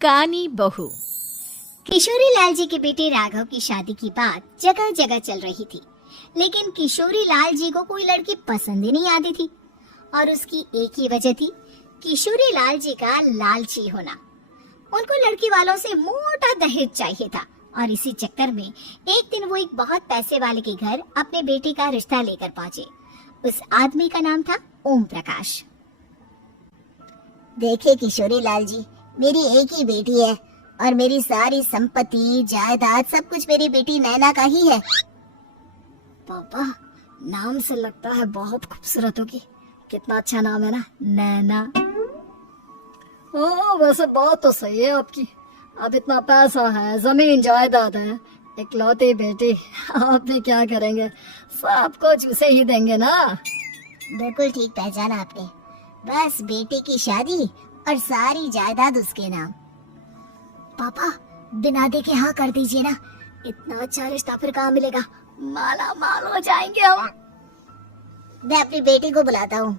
कानी बहू। किशोरी लाल जी के बेटे राघव की शादी की बात जगह जगह चल रही थी, लेकिन किशोरी लाल जी को कोई लड़की पसंद ही नहीं आती थी। और उसकी एक ही वजह थी, किशोरी लाल जी का लालची होना। उनको लड़की वालों से मोटा दहेज चाहिए था और इसी चक्कर में एक दिन वो एक बहुत पैसे वाले के घर अपने बेटे का रिश्ता लेकर पहुंचे। उस आदमी का नाम था ओम प्रकाश। देखिए किशोरी लाल जी, मेरी एक ही बेटी है और मेरी सारी संपत्ति जायदाद सब कुछ मेरी बेटी नैना का ही है। पापा, नाम से लगता है बहुत खूबसूरत होगी। कितना अच्छा नाम है ना, नैना। हाँ, वैसे बात तो सही है आपकी। अब इतना पैसा है, जमीन जायदाद है, इकलौती बेटी, आप भी क्या करेंगे? सब कुछ उसे ही देंगे ना। बिल्कुल ठीक पहचाना आपने। बस बेटे की शादी और सारी जायदाद उसके नाम। पापा, बिना देखे हाँ कर दीजिए ना। इतना अच्छा रिश्ता फिर कहाँ मिलेगा? माला माल हो जाएंगे हम। मैं अपनी बेटी को बुलाता हूँ।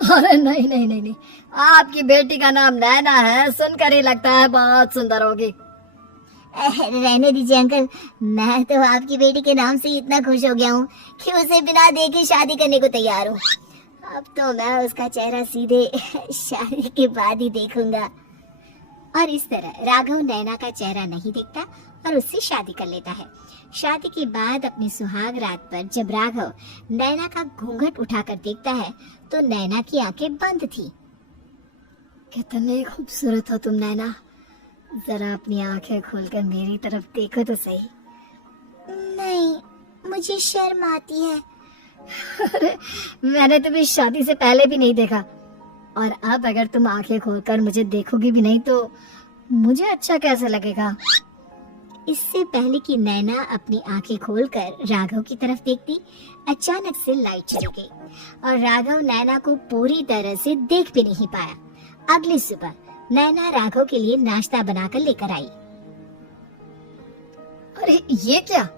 अरे नहीं नहीं नहीं नहीं, आपकी बेटी का नाम नैना है, सुनकर ही लगता है बहुत सुंदर होगी। रहने दीजिए अंकल, मैं तो आपकी बेटी के नाम से इतना खुश हो गया हूँ कि उसे बिना देखे शादी करने को तैयार हूँ। अब तो मैं उसका चेहरा सीधे शादी के बाद ही देखूंगा। और इस तरह राघव नैना का चेहरा नहीं देखता और उससे शादी कर लेता है। शादी के बाद अपनी सुहाग रात पर जब राघव नैना का घूंघट उठाकर देखता है तो नैना की आंखें बंद थी। कितनी खूबसूरत हो तुम नैना, जरा अपनी आंखें खोलकर मेरी तरफ देखो तो सही। नहीं, मुझे शर्म आती है। अरे, मैंने तुम्हें शादी से पहले भी नहीं देखा, और अब अगर तुम आंखें खोलकर मुझे देखोगी भी नहीं तो मुझे अच्छा कैसे लगेगा? इससे पहले कि नैना अपनी आंखें खोलकर राघव की तरफ देखती, अचानक से लाइट चली गई और राघव नैना को पूरी तरह से देख भी नहीं पाया। अगली सुबह नैना राघव के लिए नाश्ता बनाकर लेकर आई। अरे ये क्या,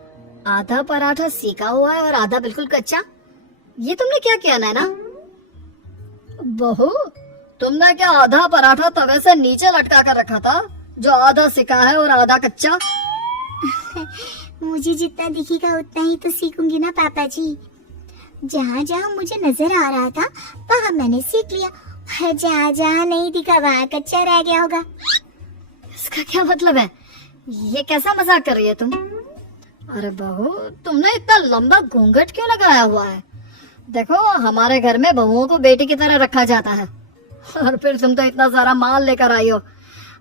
आधा पराठा सेका हुआ है और आधा बिल्कुल कच्चा। ये तुमने क्या किया नैना? बहू, तुमने क्या आधा पराठा तवे से नीचे लटका कर रखा था, जो आधा सेका है और आधा कच्चा? मुझे जितना दिखेगा उतना ही तो सीखूंगी ना पापा जी। जहाँ जहाँ मुझे नजर आ रहा था वहाँ मैंने सीख लिया, जहाँ जहाँ नहीं दिखा वहाँ कच्चा रह गया होगा। इसका क्या मतलब है? ये कैसा मजाक कर रही है तुम? अरे बहू, तुमने इतना लंबा घूंघट क्यों लगाया हुआ है? देखो, हमारे घर में बहुओं को बेटी की तरह रखा जाता है, और फिर तुम तो इतना सारा माल लेकर आई हो।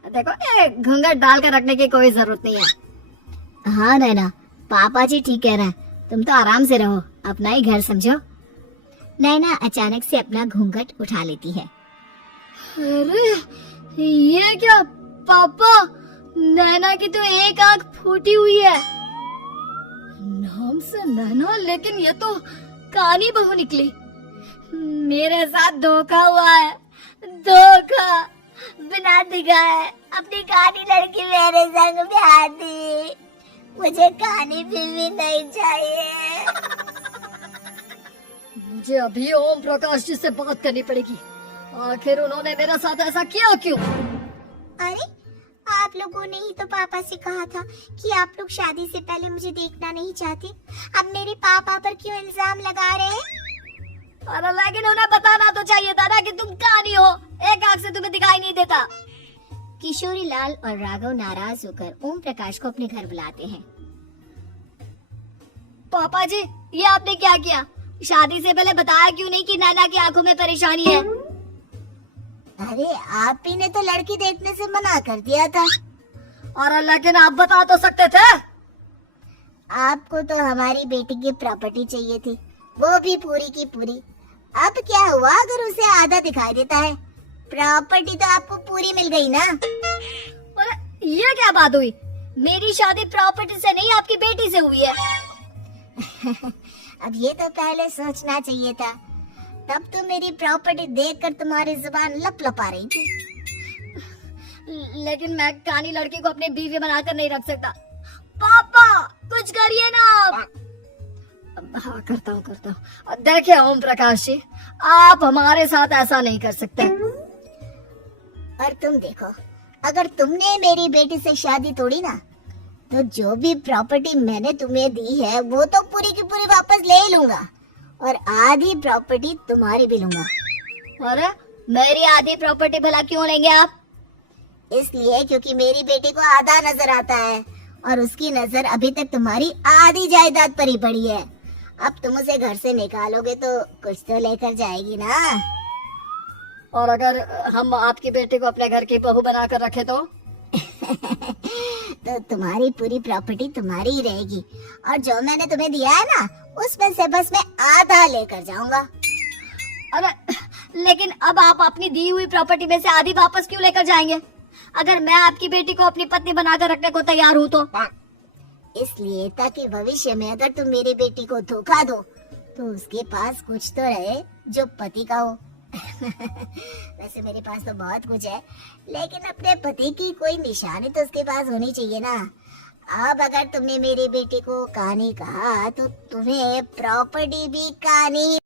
देखो, ये घूंघट डाल कर रखने की कोई जरूरत नहीं है। हाँ नैना, पापा जी ठीक कह रहे हैं, तुम तो आराम से रहो, अपना ही घर समझो। नैना अचानक से अपना घूंघट उठा लेती है। अरे ये क्या पापा, नैना की तो एक आंख फूटी हुई है। नाम से नैना, लेकिन ये तो कानी बहू निकली। मेरे साथ धोखा हुआ है, धोखा। बिना दिखाए अपनी कानी लड़की मेरे संग ब्याह दी। मुझे कानी फिर भी नहीं चाहिए। मुझे अभी ओम प्रकाश जी से बात करनी पड़ेगी। आखिर उन्होंने मेरे साथ ऐसा किया क्यों? अरे, आप लोगों ने ही तो पापा से कहा था कि आप लोग शादी से पहले मुझे देखना नहीं चाहते। अब मेरे पापा पर क्यों इल्जाम लगा रहे हैं? अरे लेकिन उन्हें बताना तो चाहिए था ना कि तुम कानी हो, एक आंख से तुम्हें दिखाई नहीं देता। किशोरी लाल और राघव नाराज होकर ओम प्रकाश को अपने घर बुलाते हैं। पापा जी, ये आपने क्या किया? शादी से पहले बताया क्यों नहीं कि नैना की आंखों में परेशानी है? अरे, आप ही ने तो लड़की देखने से मना कर दिया था। और लेकिन आप बता तो सकते थे। आपको तो हमारी बेटी की प्रॉपर्टी चाहिए थी, वो भी पूरी की पूरी। अब क्या हुआ अगर उसे आधा दिखाई देता है? प्रॉपर्टी तो आपको पूरी मिल गई ना। अरे ये क्या बात हुई? मेरी शादी प्रॉपर्टी से नहीं, आपकी बेटी से हुई है। अब ये तो पहले सोचना चाहिए था, तब तो मेरी प्रॉपर्टी देखकर तुम्हारी जुबान लपलपा रही थी। लेकिन मैं कानी लड़की को अपनी बीवी बनाकर नहीं रख सकता। पापा, कुछ करिए ना आप। हाँ, करता हूँ। देखिए ओम प्रकाश जी, आप हमारे साथ ऐसा नहीं कर सकते। और तुम देखो, अगर तुमने मेरी बेटी से शादी तोड़ी ना, तो जो भी प्रॉपर्टी मैंने तुम्हें दी है वो तो पूरी की पूरी वापस ले ही लूंगा, और आधी प्रॉपर्टी तुम्हारी भी लूंगा। अरे मेरी आधी प्रॉपर्टी भला क्यों लेंगे आप? इसलिए क्योंकि मेरी बेटी को आधा नजर आता है और उसकी नजर अभी तक तुम्हारी आधी जायदाद पर ही पड़ी है। अब तुम उसे घर से निकालोगे तो कुछ तो लेकर जाएगी ना। और अगर हम आपकी बेटी को अपने घर की बहू बनाकर रखे तो? तो तुम्हारी पूरी प्रॉपर्टी तुम्हारी ही रहेगी, और जो मैंने तुम्हें दिया है ना, उसमें से बस मैं आधा लेकर जाऊंगा। अरे लेकिन अब आप अपनी दी हुई प्रॉपर्टी में से आधी वापस क्यों लेकर जाएंगे? अगर मैं आपकी बेटी को अपनी पत्नी बनाकर रखने को तैयार हूँ तो? इसलिए ताकि भविष्य में अगर तुम मेरी बेटी को धोखा दो तो उसके पास कुछ तो रहे जो पति का हो। वैसे मेरे पास तो बहुत कुछ है, लेकिन अपने पति की कोई निशानी तो उसके पास होनी चाहिए ना। अब अगर तुमने मेरी बेटी को कहानी कहा तो तुम्हें प्रॉपर्टी भी कहानी